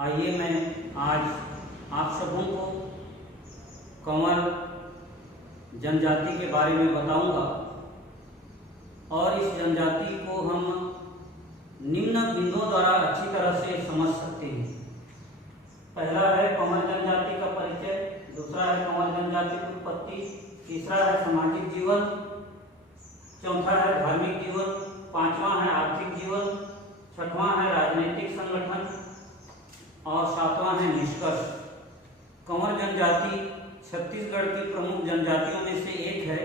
आइए मैं आज आप सबों को कंवर जनजाति के बारे में बताऊंगा और इस जनजाति को हम निम्न बिंदुओं द्वारा अच्छी तरह से समझ सकते हैं। पहला है कंवर जनजाति का परिचय, दूसरा है कंवर जनजाति की उत्पत्ति, तीसरा है सामाजिक जीवन, चौथा है धार्मिक जीवन, पांचवा है आर्थिक जीवन, छठवां है राजनीतिक संगठन और सातवां है निष्कर्ष। कंवर जनजाति छत्तीसगढ़ की प्रमुख जनजातियों में से एक है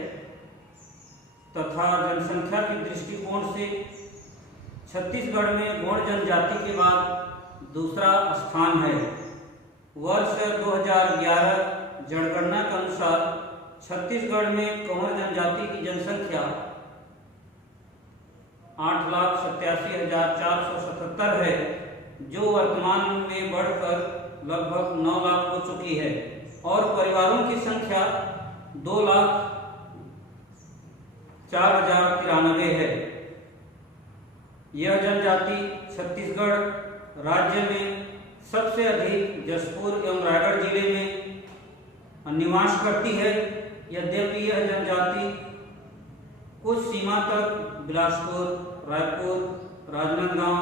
तथा जनसंख्या के दृष्टिकोण से छत्तीसगढ़ में गौड़ जनजाति के बाद दूसरा स्थान है। वर्ष 2011 जनगणना के अनुसार छत्तीसगढ़ में कंवर जनजाति की जनसंख्या 8,87,477 है, जो वर्तमान में बढ़कर लगभग 9 लाख हो चुकी है और परिवारों की संख्या 2,04,093 है। यह जनजाति छत्तीसगढ़ राज्य में सबसे अधिक जशपुर एवं रायगढ़ जिले में निवास करती है। यद्यपि यह जनजाति कुछ सीमा तक बिलासपुर, रायपुर, राजनांदगांव,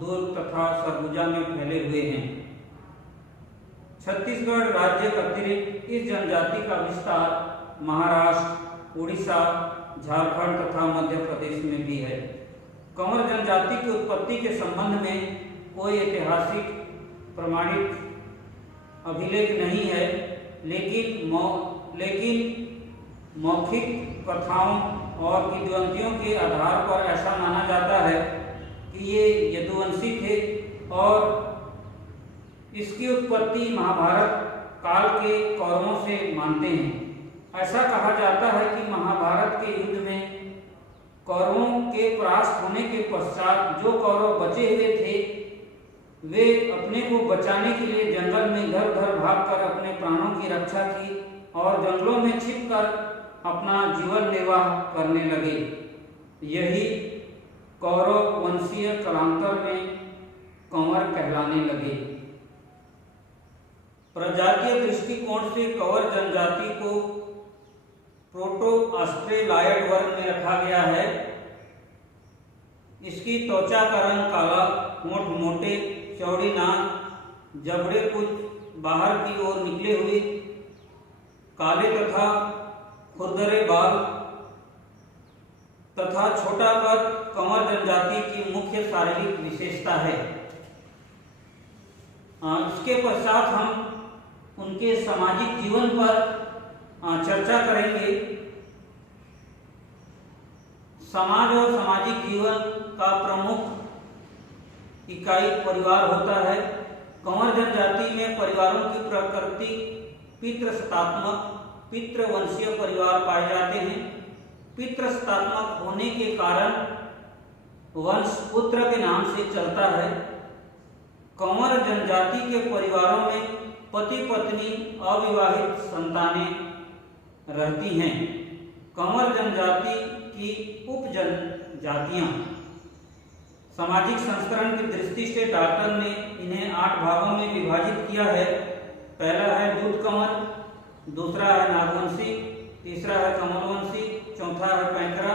दुर्ग तथा सरगुजा में फैले हुए हैं। छत्तीसगढ़ राज्य के अतिरिक्त इस जनजाति का विस्तार महाराष्ट्र, उड़ीसा, झारखंड तथा मध्य प्रदेश में भी है। कंवर जनजाति की उत्पत्ति के संबंध में कोई ऐतिहासिक प्रमाणित अभिलेख नहीं है, लेकिन मौखिक कथाओं और किंवदंतियों के आधार पर ऐसा माना जाता है कि ये यदुवंशी थे और इसकी उत्पत्ति महाभारत काल के कौरवों से मानते हैं। ऐसा कहा जाता है कि महाभारत के युद्ध में कौरवों के परास्त होने के पश्चात जो कौरव बचे हुए थे वे अपने को बचाने के लिए जंगल में इधर उधर भागकर अपने प्राणों की रक्षा की और जंगलों में छिपकर अपना जीवन निर्वाह करने लगे। यही कौरव वंशीय कालांतर में कंवर कहलाने लगे। प्रजातीय दृष्टिकोण से कंवर जनजाति को प्रोटो ऑस्ट्रेलॉयड वर्ग में रखा गया है। इसकी त्वचा का रंग काला, होंठ मोटे, चौड़ी नाक, जबड़े कुछ बाहर की ओर निकले हुए, काले तथा खुरदरे बाल तथा छोटा कद कंवर जनजाति की मुख्य शारीरिक विशेषता है। इसके पश्चात हम उनके सामाजिक जीवन पर चर्चा करेंगे। समाज और सामाजिक जीवन का प्रमुख इकाई परिवार होता है। कंवर जनजाति में परिवारों की प्रकृति पितृसत्तात्मक पितृवंशीय परिवार पाए जाते हैं। पितृसत्तात्मक होने के कारण वंश पुत्र के नाम से चलता है। कंवर जनजाति के परिवारों में पति पत्नी अविवाहित संतानें रहती हैं। कंवर जनजाति की उपजनजातियां। सामाजिक संस्करण की दृष्टि से डॉक्टर ने इन्हें 8 भागों में विभाजित किया है। पहला है दूध कंवर, दूसरा है नागवंशी, तीसरा है कमलवंशी, चौथा है पैंकरा,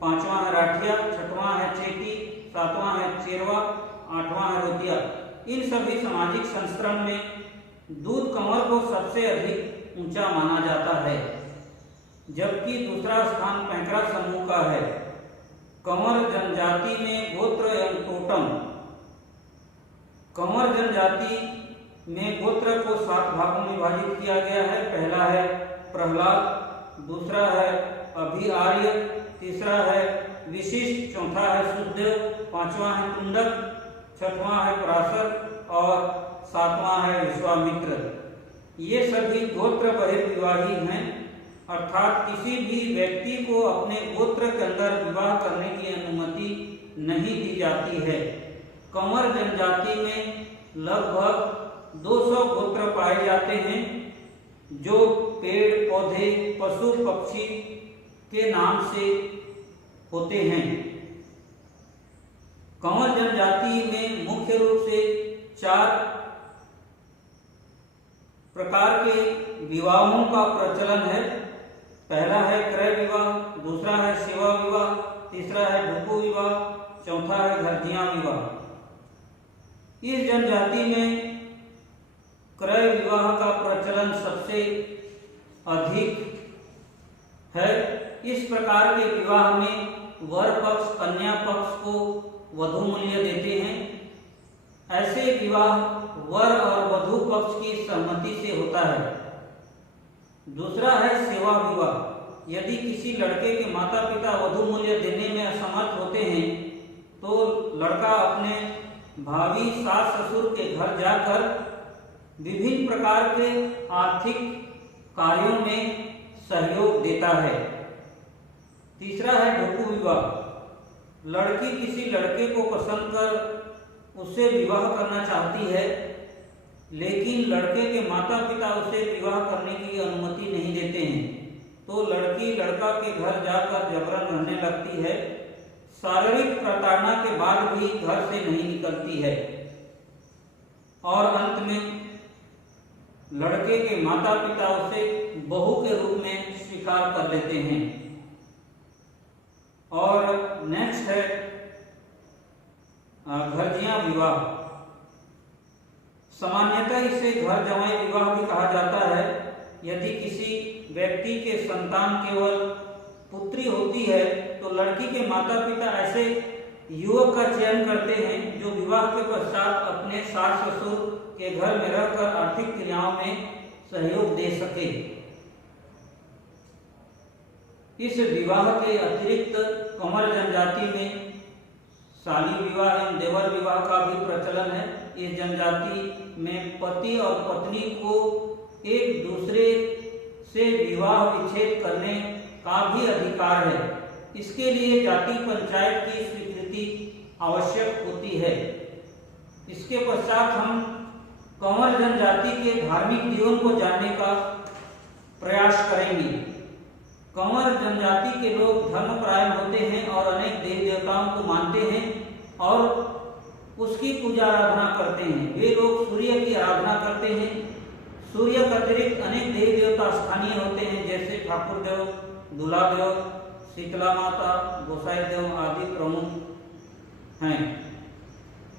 पांचवा है राठिया, छठवां है चेटी, सातवां है चेरवा, आठवां है रोतिया। इन सभी सामाजिक संस्करण में दूध कंवर को सबसे अधिक ऊंचा माना जाता है, जबकि दूसरा स्थान पैंकरा समूह का है। कंवर जनजाति में गोत्र एवं टोटम। कंवर जनजाति में गोत्र को 7 भागों में विभाजित किया गया है। पहला है प्रहलाद, दूसरा है अभिआर्य, तीसरा है विशिष्ट, चौथा है शुद्ध, पांचवा है कुंडक, छठवां है पराशर और सातवां है विश्वामित्र। ये सभी गोत्र बहिर्विवाही हैं, अर्थात किसी भी व्यक्ति को अपने गोत्र के अंदर विवाह करने की अनुमति नहीं दी जाती है। कंवर जनजाति में लगभग 200 गोत्र पाए जाते हैं, जो पेड़ पौधे पशु पक्षी के नाम से होते हैं। कंवर जनजाति में मुख्य रूप से 4 प्रकार के विवाहों का प्रचलन है। पहला है क्रय विवाह, दूसरा है सेवा विवाह, तीसरा है ढुकू विवाह, चौथा है घरजिया विवाह। इस जनजाति में क्रय विवाह का प्रचलन सबसे अधिक है। इस प्रकार के विवाह में वर पक्ष कन्या पक्ष को वधू मूल्य देते हैं। ऐसे विवाह वर और वधू पक्ष की सहमति से होता है। दूसरा है सेवा विवाह। यदि किसी लड़के के माता पिता वधू मूल्य देने में असमर्थ होते हैं तो लड़का अपने भावी सास ससुर के घर जाकर विभिन्न प्रकार के आर्थिक कार्यों में सहयोग देता है। तीसरा है ढुकू विवाह। लड़की किसी लड़के को पसंद कर उससे विवाह करना चाहती है, लेकिन लड़के के माता पिता उसे विवाह करने की अनुमति नहीं देते हैं, तो लड़की लड़का के घर जाकर जबरन रहने लगती है। शारीरिक प्रताड़ना के बाद भी घर से नहीं निकलती है और अंत में लड़के के माता पिता उसे बहू के रूप में स्वीकार कर लेते हैं। और नेक्स्ट है घरजिया विवाह। सामान्यतः इसे घर जमाई विवाह भी कहा जाता है। यदि किसी व्यक्ति के संतान केवल पुत्री होती है तो लड़की के माता पिता ऐसे युवक का चयन करते हैं जो विवाह के पश्चात अपने सास ससुर के घर में रहकर आर्थिक क्रियाओं में सहयोग दे सके। इस विवाह के अतिरिक्त कंवर जनजाति में शाली विवाह एवं देवर विवाह का भी प्रचलन है। इस जनजाति में पति और पत्नी को एक दूसरे से विवाह विच्छेद करने का भी अधिकार है। इसके लिए जाति पंचायत की स्वीकृति आवश्यक होती है। इसके पश्चात हम कंवर जनजाति के धार्मिक जीवन को जानने का प्रयास करेंगे। कंवर जनजाति के लोग धर्मपरायण होते हैं और अनेक देवी देवताओं को मानते हैं और उसकी पूजा आराधना करते हैं। वे लोग सूर्य की आराधना करते हैं। सूर्य के अतिरिक्त अनेक देवी देवता स्थानीय होते हैं, जैसे ठाकुर देव, दूल्हा देव, शीतला माता, गोसाई देव आदि प्रमुख हैं।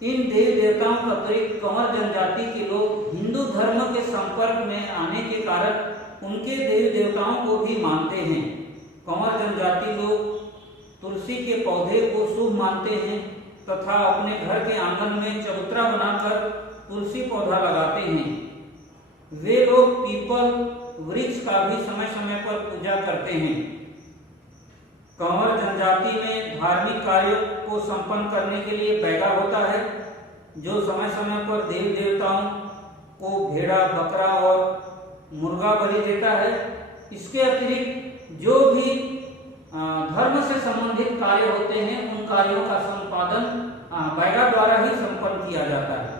इन देवी देवताओं के अतिरिक्त कंवर जनजाति के लोग हिंदू धर्म के संपर्क में आने के कारण उनके देवी देवताओं को भी मानते हैं। कंवर जनजाति लोग तुलसी के पौधे को शुभ मानते हैं तथा अपने घर के आंगन में चबूतरा बनाकर तुलसी पौधा लगाते हैं। वे लोग पीपल वृक्ष का भी समय समय पर पूजा करते हैं। कंवर जनजाति में धार्मिक कार्यों को संपन्न करने के लिए बैगा होता है, जो समय समय पर देवी देवताओं को भेड़ा, बकरा और मुर्गा बलि देता है। इसके अतिरिक्त जो भी धर्म से संबंधित कार्य होते हैं उन कार्यों का संपादन बैगा द्वारा ही संपन्न किया जाता है।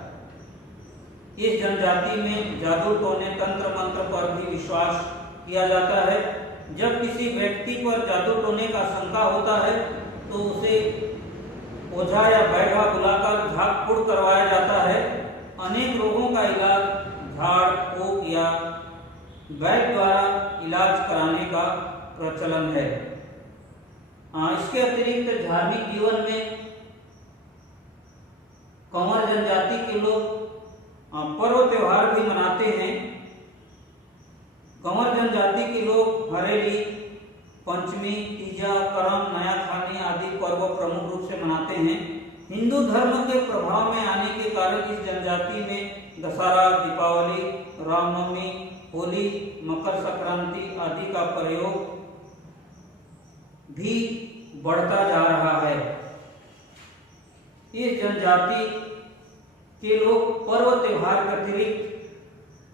इस जनजाति में जादू टोने, तंत्र मंत्र पर भी विश्वास किया जाता है। जब किसी व्यक्ति पर जादू टोने का शंका होता है तो उसे ओझा या बैगा बुलाकर झाड़ फूड़ करवाया जाता है। अनेक रोगों का इलाज झाड़ फूक या वैद्य द्वारा इलाज कराने का प्रचलन है। इसके अतिरिक्त धार्मिक जीवन में कंवर जनजाति के लोग पर्व त्योहार भी मनाते हैं। कंवर जनजाति के लोग हरेली, पंचमी, तीजा, करम, नया खानी आदि पर्व प्रमुख रूप से मनाते हैं। हिंदू धर्म के प्रभाव में आने के कारण इस जनजाति में दशहरा, दीपावली, रामनवमी, होली, मकर संक्रांति आदि का प्रयोग भी बढ़ता जा रहा है। इस जनजाति के लोग पर्व त्योहार के अतिरिक्त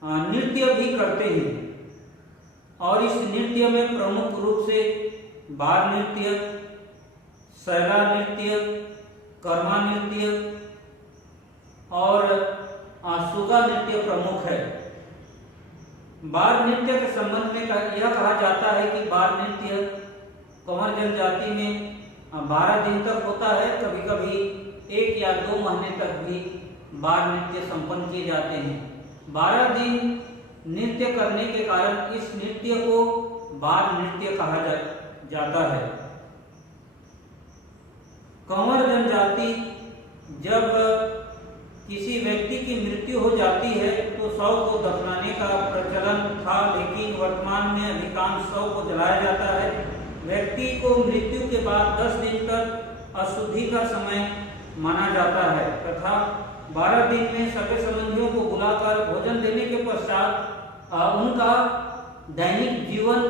नृत्य भी करते हैं और इस नृत्य में प्रमुख रूप से बार नृत्य, सैला नृत्य, कर्मा नृत्य और सुगा नृत्य प्रमुख है। बार नृत्य के संबंध में यह कहा जाता है कि बार नृत्य कंवर जनजाति में 12 दिन तक होता है, कभी कभी 1 या 2 महीने तक भी बाल नृत्य संपन्न किए जाते हैं। 12 दिन नृत्य करने के कारण इस नृत्य को बाल नृत्य कहा जाता है। कंवर जनजाति जब किसी व्यक्ति की मृत्यु हो जाती है तो शव को दफनाने का प्रचलन था, लेकिन वर्तमान में अधिकांश शव को जलाया जाता है। व्यक्ति को मृत्यु के बाद 10 दिन तक अशुद्धि का समय माना जाता है तथा 12 दिन में सगे संबंधियों को बुलाकर भोजन देने के पश्चात उनका दैनिक जीवन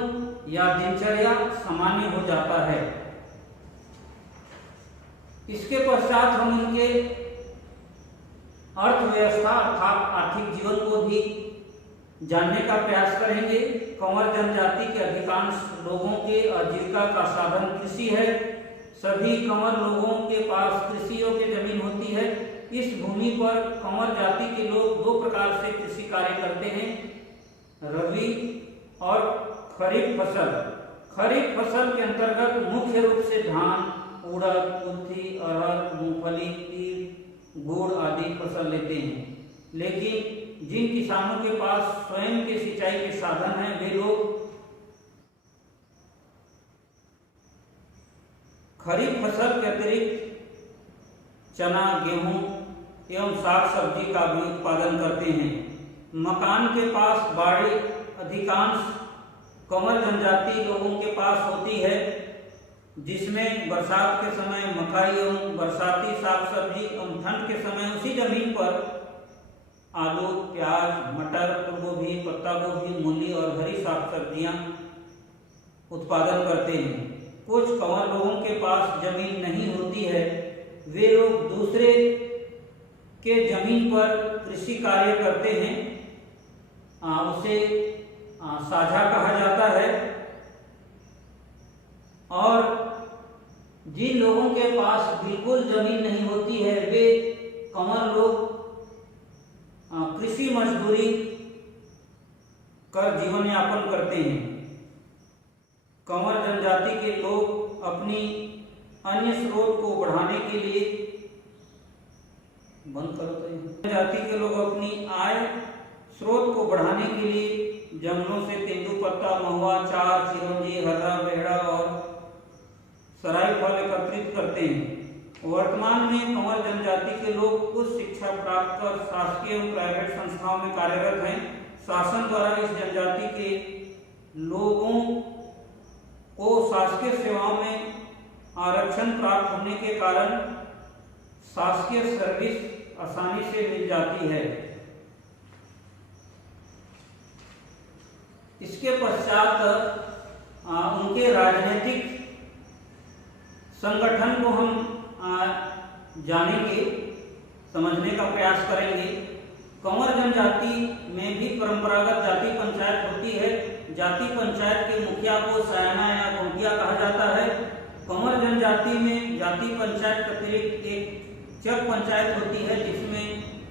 या दिनचर्या सामान्य हो जाता है। इसके पश्चात हम उनके अर्थव्यवस्था अर्थात आर्थिक जीवन को भी जानने का प्रयास करेंगे। कंवर जनजाति के अधिकांश लोगों के आजीविका का साधन कृषि है। सभी कंवर लोगों के पास कृषि योग्य जमीन होती है। इस भूमि पर कंवर जाति के लोग 2 प्रकार से कृषि कार्य करते हैं, रबी और खरीफ फसल। खरीफ फसल के अंतर्गत मुख्य रूप से धान, उड़द, कुल्थी, अरहर, मूंगफली, तिल, गुड़ आदि फसल लेते हैं। लेकिन जिन किसानों के पास स्वयं के सिंचाई के साधन हैं वे लोग खरीफ फसल के अतिरिक्त चना, गेहूं एवं साग सब्जी का भी उत्पादन करते हैं। मकान के पास बाड़ी अधिकांश कंवर जनजाति लोगों के पास होती है, जिसमें बरसात के समय मकई एवं बरसाती साग सब्जी एवं ठंड के समय उसी जमीन पर आलू, प्याज, मटर, फूलगोभी, पत्ता गोभी, मूली और हरी साग सब्जियां उत्पादन करते हैं। कुछ कंवर लोगों के पास जमीन नहीं होती है, वे लोग दूसरे के जमीन पर कृषि कार्य करते हैं, उसे साझा कहा जाता है। और जिन लोगों के पास बिल्कुल जमीन नहीं होती है वे कंवर लोग कृषि मजदूरी कर जीवन यापन करते हैं। कंवर जनजाति के लोग अपनी अन्य स्रोत को बढ़ाने के लिए जनजाति के लोग अपनी आय स्रोत को बढ़ाने के लिए जंगलों से तेंदुपत्ता, महुआ, चार, चिरौंजी, हर्रा, बेहड़ा और सराय फल एकत्रित करते हैं। वर्तमान में कंवर जनजाति के लोग उच्च शिक्षा प्राप्त कर शासकीय एवं प्राइवेट संस्थाओं में कार्यरत हैं। शासन द्वारा इस जनजाति के लोगों को शासकीय सेवाओं में आरक्षण प्राप्त होने के कारण शासकीय सर्विस आसानी से मिल जाती है। इसके पश्चात उनके राजनीतिक संगठन को हम जानेंगे, समझने का प्रयास करेंगे। कंवर जनजाति में भी परंपरागत जाति पंचायत होती है। जाति पंचायत के मुखिया को सयाना या गोटिया कहा जाता है। कंवर जनजाति में जाति पंचायत के अतिरिक्त एक चक पंचायत होती है, जिसमें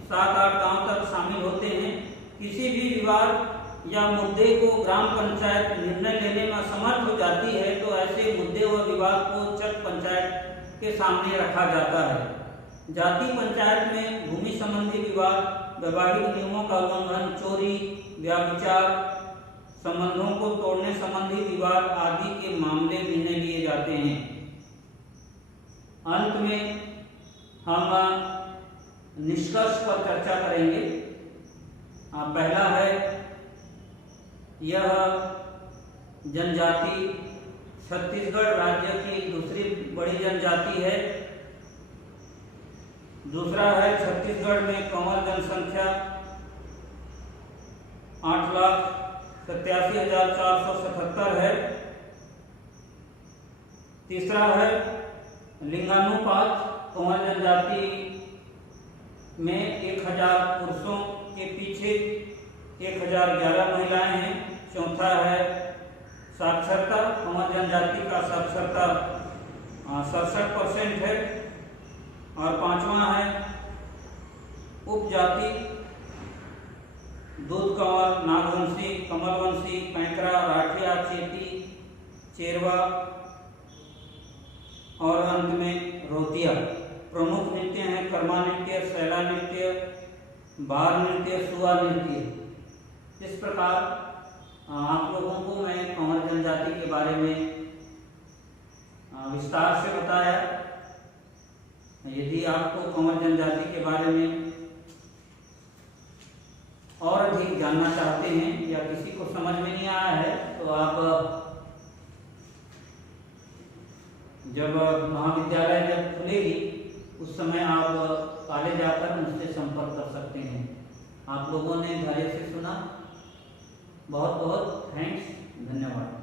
7-8 गांव तक शामिल होते हैं। किसी भी विवाद या मुद्दे को ग्राम पंचायत निर्णय लेने में असमर्थ हो जाती है तो ऐसे मुद्दे व विवाद को चक पंचायत के सामने रखा जाता है। जाति पंचायत में भूमि संबंधी विवाद, वैवाहिक नियमों का उल्लंघन, चोरी, व्यभिचार, संबंधों को तोड़ने संबंधी विवाद आदि के मामले निर्णय लिए जाते हैं। अंत में हम निष्कर्ष पर चर्चा करेंगे। पहला है, यह जनजाति छत्तीसगढ़ राज्य की दूसरी बड़ी जनजाति है। दूसरा है, छत्तीसगढ़ में कंवर जनसंख्या 8,87,477 है। तीसरा है, लिंगानुपात कंवर जनजाति में 1000 पुरुषों के पीछे 1011 महिलाएं हैं। चौथा है साक्षरता, कंवर जनजाति का साक्षरता 67% है। और पांचवा है उपजाति, दूध कंवर, नागवंशी, कमलवंशी, पैंकरा, राठिया, चेती, चेरवा और अंत में रोतिया। प्रमुख नृत्य हैं कर्मा नृत्य, शैला नृत्य, बाल नृत्य, सुआ नृत्य। इस प्रकार आप लोगों को मैं कंवर जनजाति के बारे में विस्तार से बताया। यदि आपको कंवर जनजाति के बारे में और अधिक जानना चाहते हैं या किसी को समझ में नहीं आया है तो आप जब महाविद्यालय जब खुलेगी उस समय आप कॉलेज आकर मुझसे संपर्क कर सकते हैं। आप लोगों ने धैर्य से सुना, बहुत बहुत थैंक्स, धन्यवाद।